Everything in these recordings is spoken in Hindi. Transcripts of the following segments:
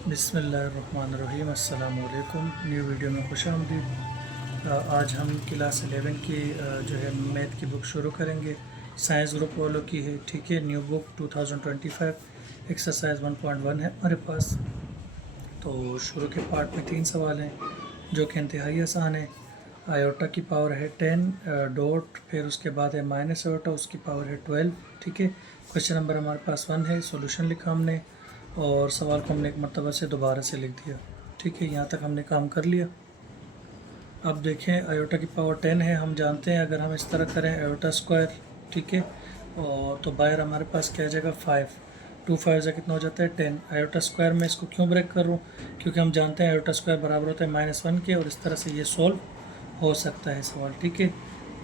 बिस्मिल्लाहिर्रहमानिर्रहीम। अस्सलाम वालेकुम। न्यू वीडियो में खुश आमदीद। आज हम क्लास 11 की जो है मैथ की बुक शुरू करेंगे। साइंस ग्रुप वालों की है, ठीक है। न्यू बुक 2025 एक्सरसाइज 1.1 है हमारे पास। तो शुरू के पार्ट में 3 सवाल हैं जो कि इंतहाई आसान है। आयोटा की पावर है 10 डॉट, फिर उसके बाद है माइनस आयोटा, उसकी पावर है 12, ठीक है। क्वेश्चन नंबर हमारे पास 1 है। सॉल्यूशन लिखा हमने और सवाल को हमने एक मरतबा से दोबारा से लिख दिया, ठीक है। यहाँ तक हमने काम कर लिया। अब देखें, आयोटा की पावर 10 है। हम जानते हैं अगर हम इस तरह करें आयोटा स्क्वायर, ठीक है, और तो बाहर हमारे पास क्या आ जाएगा 5। 2 5 से कितना हो जाता है 10। आयोटा स्क्वायर में इसको क्यों ब्रेक कर रहा हूँ, क्योंकि हम जानते हैं आयोटा स्क्वायर बराबर होता है -1 के, और इस तरह से ये सोल्व हो सकता है सवाल, ठीक है।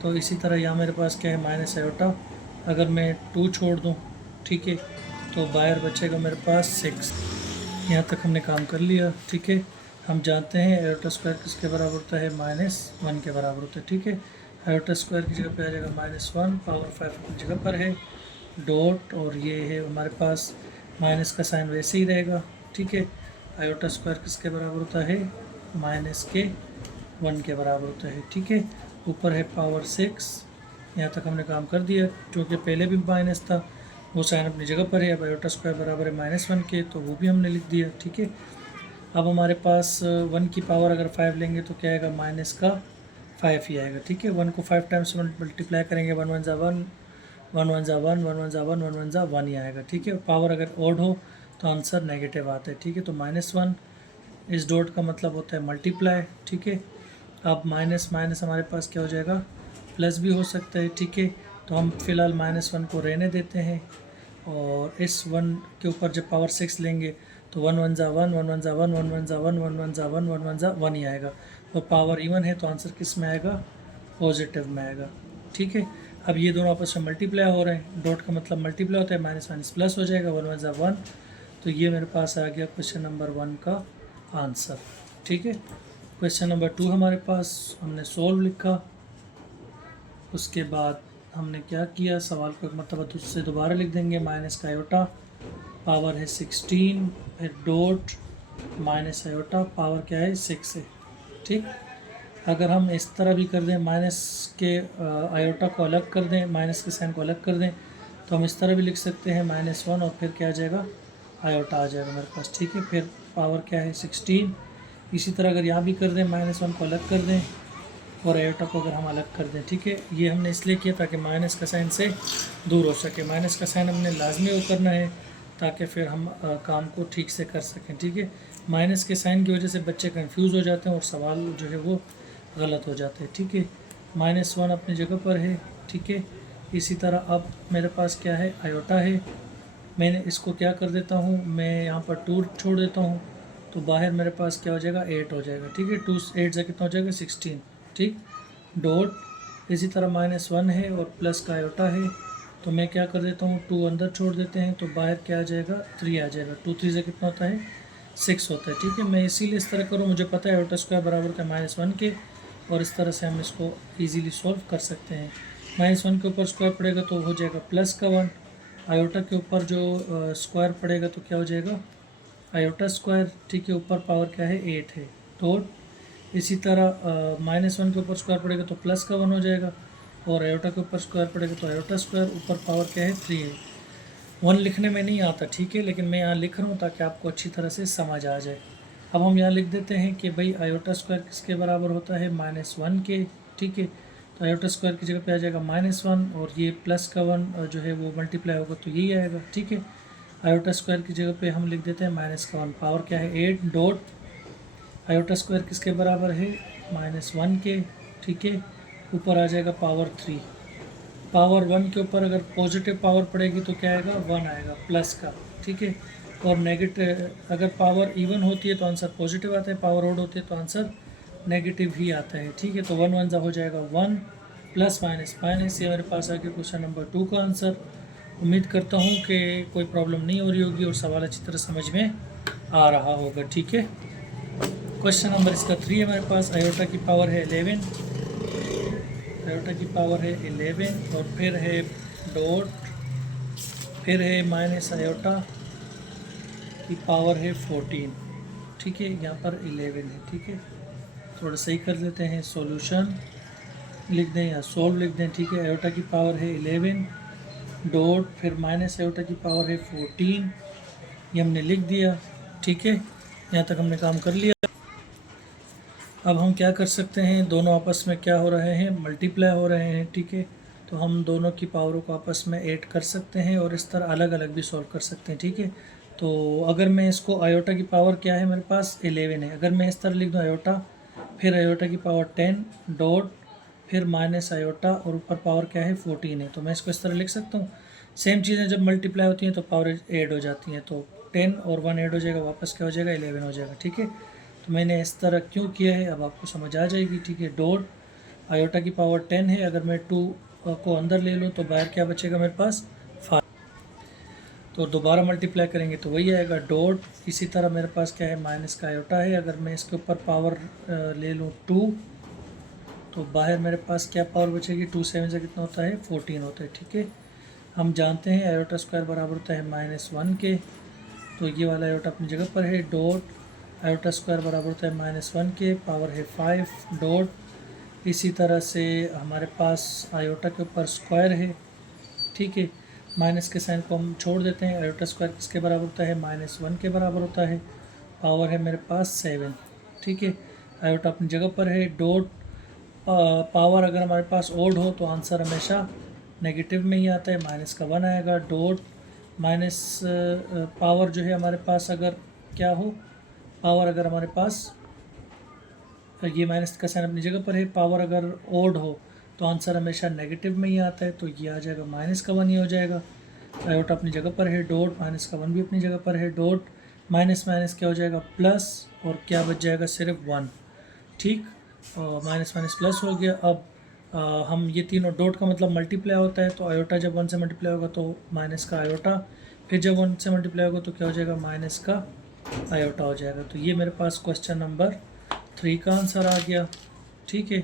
तो इसी तरह यहाँ मेरे पास क्या है माइनस आयोटा, अगर मैं 2 छोड़ दूँ, ठीक है, तो बाहर बचेगा मेरे पास 6। यहाँ तक हमने काम कर लिया, ठीक है। हम जानते हैं आयोटा स्क्वायर किसके बराबर होता है -1 के बराबर होता है, ठीक है। आयोटा स्क्वायर की जगह पे आ जाएगा -1, पावर 5 अपनी जगह पर है, डॉट, और ये है हमारे पास माइनस का साइन वैसे ही रहेगा, ठीक है। आयोटा स्क्वायर किसके बराबर होता है -1 के बराबर होता है, ठीक है। ऊपर है पावर 6। यहाँ तक हमने काम कर दिया, क्योंकि पहले भी माइनस था, वो साइन अपनी जगह पर है। अब आयोटा स्क्वायर बराबर है -1 के, तो वो भी हमने लिख दिया, ठीक है। अब हमारे पास 1 की पावर अगर 5 लेंगे तो क्या आएगा माइनस का 5 ही आएगा, ठीक है। 1 को 5 टाइम्स मल्टीप्लाई करेंगे, 1 1 ज़ा 1, 1 1 ज़ा 1, 1 1 ज़ा 1, 1 1 ज़ा 1 ही आएगा, ठीक है। पावर अगर ऑड हो तो आंसर नेगेटिव आता है, ठीक है। तो -1, इस डॉट का मतलब होता है मल्टीप्लाई, ठीक है। अब माइनस माइनस हमारे पास क्या हो जाएगा प्लस भी हो सकता है, ठीक है। तो हम फिलहाल -1 को रहने देते हैं, और इस 1 के ऊपर जब पावर 6 लेंगे तो 1 1 ज़ा 1, 1 1 ज़ा 1, 1 1 ज़ा 1, 1 1 ज़ा 1, 1 1 ज़ा 1 ही आएगा। और पावर इवन है तो आंसर किस में आएगा पॉजिटिव में आएगा, ठीक है। अब ये दोनों आपस में मल्टीप्लाई हो रहे हैं, डॉट का मतलब मल्टीप्लाई होता है, माइनस माइनस प्लस हो जाएगा, 1 1 ज़ा 1। तो ये मेरे पास आ गया क्वेश्चन नंबर 1 का आंसर, ठीक है। क्वेश्चन नंबर 2 हमारे पास हमने सोल्व लिखा, उसके बाद हमने क्या किया, सवाल को एक मरतबा से दोबारा लिख देंगे। माइनस का आयोटा, पावर है 16, फिर डॉट माइनस आयोटा, पावर क्या है 6 है, ठीक। अगर हम इस तरह भी कर दें, माइनस के आयोटा को अलग कर दें, माइनस के साइन को अलग कर दें, तो हम इस तरह भी लिख सकते हैं -1, और फिर क्या आ जाएगा आयोटा आ जाएगा मेरे पास, ठीक है। फिर पावर क्या है 16। इसी तरह अगर यहाँ भी कर दें, -1 को अलग कर दें और आयोटा को अगर हम अलग कर दें, ठीक है। ये हमने इसलिए किया ताकि माइनस का साइन से दूर हो सके। माइनस का साइन हमने लाजमी वो करना है ताकि फिर हम काम को ठीक से कर सकें, ठीक है। माइनस के साइन की वजह से बच्चे कंफ्यूज हो जाते हैं और सवाल जो है वो गलत हो जाते हैं, ठीक है। -1 अपनी जगह पर है, ठीक है। इसी तरह अब मेरे पास क्या है आयोटा है, मैंने इसको क्या कर देता हूँ, मैं यहाँ पर 2 छोड़ देता हूँ, तो बाहर मेरे पास क्या हो जाएगा 8 हो जाएगा, ठीक है। 2 8 से कितना हो जाएगा 16, ठीक। डॉट इसी तरह -1 है और प्लस का आयोटा है, तो मैं क्या कर देता हूँ 2 अंदर छोड़ देते हैं, तो बाहर क्या आ जाएगा 3 आ जाएगा। 2 3 से कितना होता है 6 होता है, ठीक है। मैं इसीलिए इस तरह करूँ, मुझे पता है आयोटा स्क्वायर बराबर होता है -1 के, और इस तरह से हम इसको ईजीली सॉल्व कर सकते हैं। -1 के ऊपर स्क्वायर पड़ेगा तो हो जाएगा +1। आयोटा के ऊपर जो स्क्वायर पड़ेगा तो क्या हो जाएगा आयोटा स्क्वायर, ठीक है। ऊपर पावर क्या है 8 है, डॉट इसी तरह -1 के ऊपर स्क्वायर पड़ेगा तो +1 हो जाएगा, और आयोटा के ऊपर स्क्वायर पड़ेगा तो आयोटा स्क्वायर, ऊपर पावर क्या है 3 है। 1 लिखने में नहीं आता, ठीक है, लेकिन मैं यहाँ लिख रहा हूँ ताकि आपको अच्छी तरह से समझ आ जाए। अब हम यहाँ लिख देते हैं कि भाई आयोटा स्क्वायर किसके बराबर होता है -1 के, ठीक है। तो आयोटा स्क्वायर की जगह पे आ जाएगा -1, और ये प्लस का 1 जो है वो मल्टीप्लाई होगा तो यही आएगा, ठीक है। आयोटा स्क्वायर की जगह पे हम लिख देते हैं -1, पावर क्या है 8, डॉट आयोटा स्क्वायर किसके बराबर है -1 के, ठीक है। ऊपर आ जाएगा पावर 3। पावर 1 के ऊपर अगर पॉजिटिव पावर पड़ेगी तो क्या आएगा 1 आएगा प्लस का, ठीक है। और नेगेटिव अगर पावर इवन होती है तो आंसर पॉजिटिव आता है, पावर ओड होती है तो आंसर नेगेटिव ही आता है, ठीक है। तो 1 1 हो जाएगा 1, प्लस माइनस माइनस, ये मेरे पास आ गया क्वेश्चन नंबर 2 का आंसर। उम्मीद करता हूँ कि कोई प्रॉब्लम नहीं हो रही होगी और सवाल अच्छी तरह समझ में आ रहा होगा, ठीक है। क्वेश्चन नंबर इसका 3 है हमारे पास। आयोटा की पावर है 11, आयोटा की पावर है 11, और फिर है डॉट, फिर है माइनस आयोटा की पावर है 14, ठीक है, यहाँ पर 11 है। ठीक है, थोड़ा सही कर लेते हैं, सॉल्यूशन लिख दें या सोल्व लिख दें। ठीक है, आयोटा की पावर है 11 डॉट फिर माइनस आयोटा की पावर है 14, ये हमने लिख दिया। ठीक है, यहाँ तक हमने काम कर लिया। अब हम क्या कर सकते हैं, दोनों आपस में क्या हो रहे हैं, मल्टीप्लाई हो रहे हैं। ठीक है, तो हम दोनों की पावरों को आपस में ऐड कर सकते हैं और इस तरह अलग अलग भी सॉल्व कर सकते हैं। ठीक है, तो अगर मैं इसको आयोटा की पावर क्या है मेरे पास 11 है, अगर मैं इस तरह लिख दूँ आयोटा फिर आयोटा की पावर 10 डॉट फिर माइनस आयोटा और ऊपर पावर क्या है 14 है, तो मैं इसको इस तरह लिख सकता हूँ। सेम चीज़ें जब मल्टीप्लाई होती हैं तो पावर ऐड हो जाती हैं, तो 10 और 1 ऐड हो जाएगा, वापस क्या हो जाएगा 11 हो जाएगा। ठीक है, तो मैंने इस तरह क्यों किया है अब आपको समझ आ जाएगी। ठीक है, डॉट आयोटा की पावर 10 है, अगर मैं 2 को अंदर ले लूँ तो बाहर क्या बचेगा मेरे पास 5, तो दोबारा मल्टीप्लाई करेंगे तो वही आएगा डॉट। इसी तरह मेरे पास क्या है माइनस का आयोटा है, अगर मैं इसके ऊपर पावर ले लूँ 2 तो बाहर मेरे पास क्या पावर बचेगी, 2 7 से कितना होता है 14 होता है। ठीक है, हम जानते हैं आयोटा स्क्वायर बराबर होता है -1 के, तो ये वाला आयोटा अपनी जगह पर है। डॉट आयोटा स्क्वायर बराबर होता है -1 के, पावर है 5 डॉट। इसी तरह से हमारे पास आयोटा के ऊपर स्क्वायर है। ठीक है, माइनस के साइन को हम छोड़ देते हैं, आयोटा स्क्वायर किसके बराबर होता है -1 के बराबर होता है, पावर है मेरे पास 7। ठीक है, आयोटा अपनी जगह पर है। डॉट पावर अगर हमारे पास ओड हो तो आंसर हमेशा नेगेटिव में ही आता है, माइनस का 1 आएगा। डॉट माइनस पावर जो है हमारे पास अगर क्या हो, पावर अगर हमारे पास ये माइनस का साइन अपनी जगह पर है, पावर अगर ओड हो तो आंसर हमेशा नेगेटिव में ही आता है, तो ये आ जाएगा माइनस का 1 ही हो जाएगा। आयोटा अपनी जगह पर है, डॉट माइनस का 1 भी अपनी जगह पर है, डॉट माइनस माइनस क्या हो जाएगा प्लस, और क्या बच जाएगा सिर्फ 1। ठीक, माइनस माइनस प्लस हो गया। अब हम ये तीनों डॉट का मतलब मल्टीप्लाई होता है, तो आयोटा जब 1 से मल्टीप्लाई होगा तो माइनस का आयोटा, फिर जब 1 से मल्टीप्लाई होगा तो क्या हो जाएगा माइनस का आयोटा हो जाएगा। तो ये मेरे पास क्वेश्चन नंबर 3 का आंसर आ गया। ठीक है,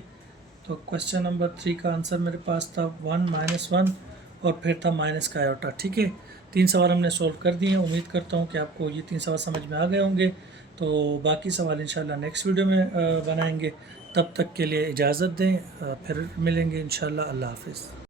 तो क्वेश्चन नंबर 3 का आंसर मेरे पास था 1 -1 और फिर था माइनस का आयोटा। ठीक है, 3 सवाल हमने सॉल्व कर दिए हैं। उम्मीद करता हूँ कि आपको ये 3 सवाल समझ में आ गए होंगे। तो बाकी सवाल इंशाल्लाह नेक्स्ट वीडियो में बनाएंगे। तब तक के लिए इजाज़त दें, फिर मिलेंगे इंशाल्लाह। अल्लाह हाफ़िज़।